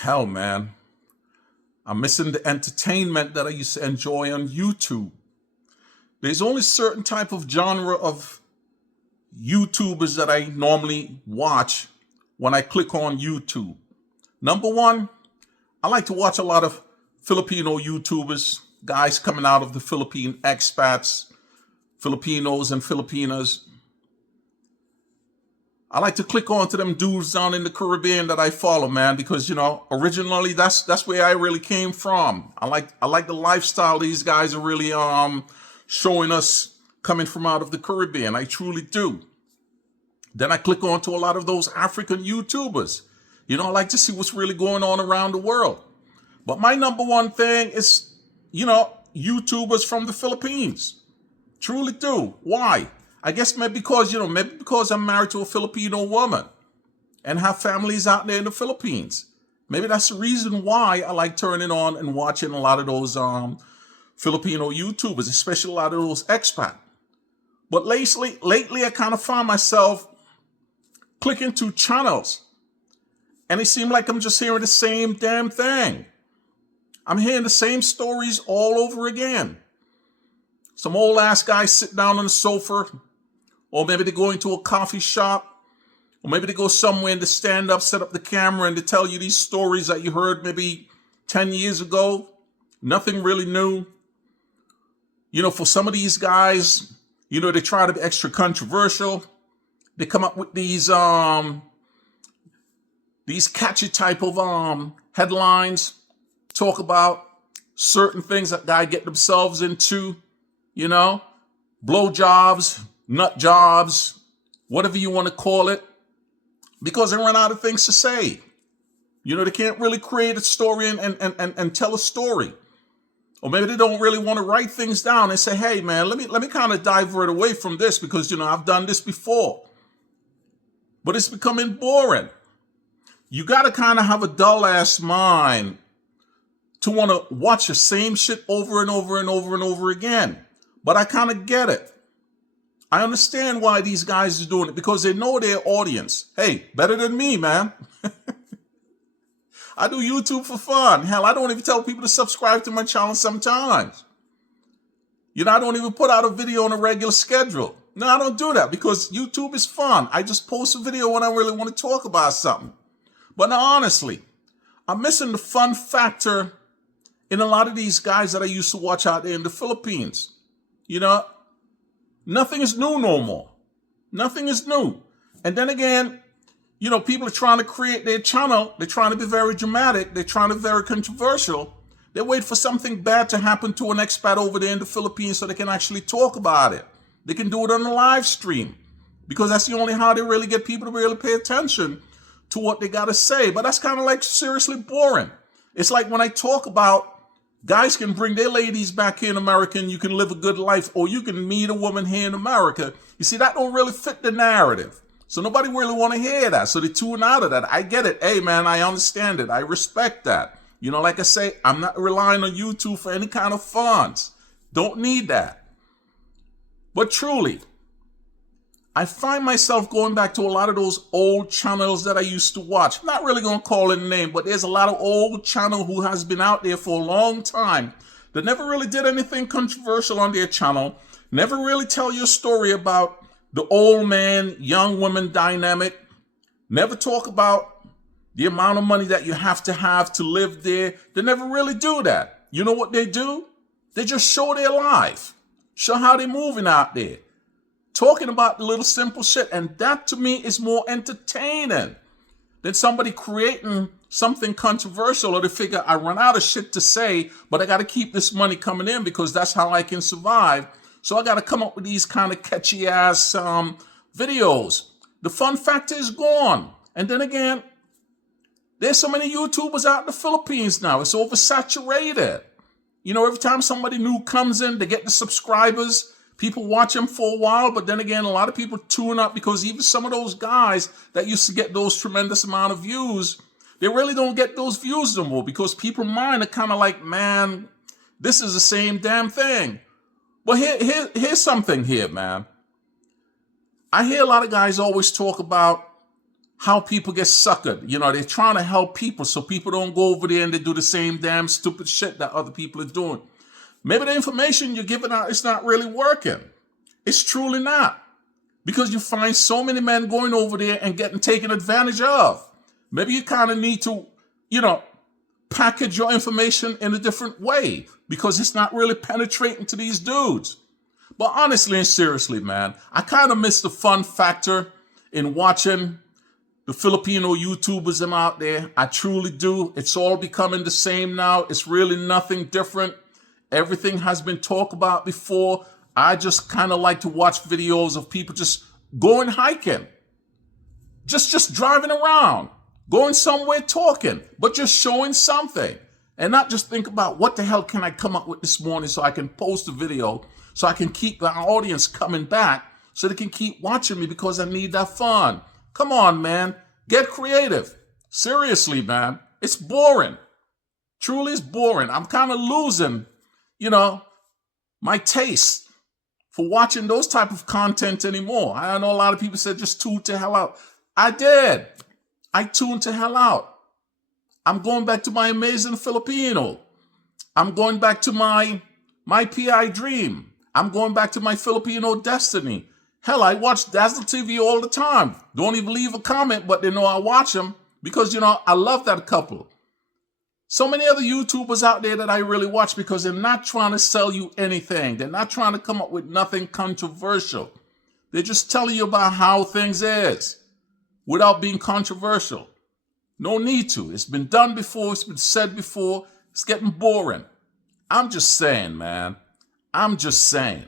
Hell, man, I'm missing the entertainment that I used to enjoy on YouTube. There's only certain type of genre of YouTubers that I normally watch when I click on YouTube. Number one, I like to watch a lot of Filipino YouTubers, guys coming out of the Philippine expats, Filipinos and Filipinas. I like to click on to them dudes down in the Caribbean that I follow, man, because originally that's where I really came from. I like the lifestyle these guys are really showing us coming from out of the Caribbean. I truly do. Then I click on to a lot of those African YouTubers. I like to see what's really going on around the world. But my number one thing is, YouTubers from the Philippines. Truly do. Why? I guess maybe because I'm married to a Filipino woman and have families out there in the Philippines. Maybe that's the reason why I like turning on and watching a lot of those Filipino YouTubers, especially a lot of those expat. But lately I kind of find myself clicking to channels and it seems like I'm just hearing the same damn thing. I'm hearing the same stories all over again. Some old ass guys sit down on the sofa, or maybe they go into a coffee shop, or maybe they go somewhere and they stand up, set up the camera, and they tell you these stories that you heard maybe 10 years ago. Nothing really new. For some of these guys, they try to be extra controversial. They come up with these catchy type of headlines, talk about certain things that guys get themselves into, blow jobs, nut jobs, whatever you want to call it, because they run out of things to say. They can't really create a story and tell a story. Or maybe they don't really want to write things down and say, hey, man, let me kind of divert away from this because, I've done this before. But it's becoming boring. You got to kind of have a dull ass mind to want to watch the same shit over and over and over and over again. But I kind of get it. I understand why these guys are doing it because they know their audience. Hey, better than me, man. I do YouTube for fun. Hell, I don't even tell people to subscribe to my channel sometimes. I don't even put out a video on a regular schedule. No, I don't do that because YouTube is fun. I just post a video when I really want to talk about something. But now, honestly, I'm missing the fun factor in a lot of these guys that I used to watch out there in the Philippines. Nothing is new no more. Nothing is new. And then again, people are trying to create their channel. They're trying to be very dramatic. They're trying to be very controversial. They wait for something bad to happen to an expat over there in the Philippines so they can actually talk about it. They can do it on a live stream because that's the only how they really get people to really pay attention to what they got to say. But that's kind of like seriously boring. It's like when I talk about guys can bring their ladies back here in America and you can live a good life, or you can meet a woman here in America. You see, that don't really fit the narrative. So nobody really want to hear that. So they tune out of that. I get it. Hey, man, I understand it. I respect that. Like I say, I'm not relying on YouTube for any kind of funds. Don't need that. But truly, I find myself going back to a lot of those old channels that I used to watch. I'm not really going to call it a name, but there's a lot of old channel who has been out there for a long time that never really did anything controversial on their channel, never really tell you a story about the old man, young woman dynamic, never talk about the amount of money that you have to live there. They never really do that. You know what they do? They just show their life, show how they're moving out there. Talking about the little simple shit. And that to me is more entertaining than somebody creating something controversial, or they figure I run out of shit to say, but I got to keep this money coming in because that's how I can survive. So I got to come up with these kind of catchy ass videos. The fun factor is gone. And then again, there's so many YouTubers out in the Philippines now. It's oversaturated. Every time somebody new comes in, they get the subscribers. People watch them for a while, but then again, a lot of people tune up because even some of those guys that used to get those tremendous amount of views, they really don't get those views no more because people's mind are kind of like, man, this is the same damn thing. But here's something here, man. I hear a lot of guys always talk about how people get suckered. You know, they're trying to help people so people don't go over there and they do the same damn stupid shit that other people are doing. Maybe the information you're giving out is not really working. It's truly not. Because you find so many men going over there and getting taken advantage of. Maybe you kind of need to, package your information in a different way because it's not really penetrating to these dudes. But honestly and seriously, man, I kind of miss the fun factor in watching the Filipino YouTubers out there. I truly do. It's all becoming the same now. It's really nothing different. Everything has been talked about before. I just kind of like to watch videos of people just going hiking, just driving around, going somewhere talking, but just showing something and not just think about what the hell can I come up with this morning so I can post a video so I can keep the audience coming back so they can keep watching me because I need that fun. Come on, man. Get creative. Seriously, man. It's boring. Truly, it's boring. I'm kind of losing, my taste for watching those type of content anymore. I know a lot of people said just tune to hell out. I did. I tuned to hell out. I'm going back to my amazing Filipino. I'm going back to my PI dream. I'm going back to my Filipino destiny. Hell, I watch Dazzle TV all the time. Don't even leave a comment, but they know I watch them because, I love that couple. So many other YouTubers out there that I really watch because they're not trying to sell you anything. They're not trying to come up with nothing controversial. They're just telling you about how things is without being controversial. No need to. It's been done before. It's been said before. It's getting boring. I'm just saying, man. I'm just saying.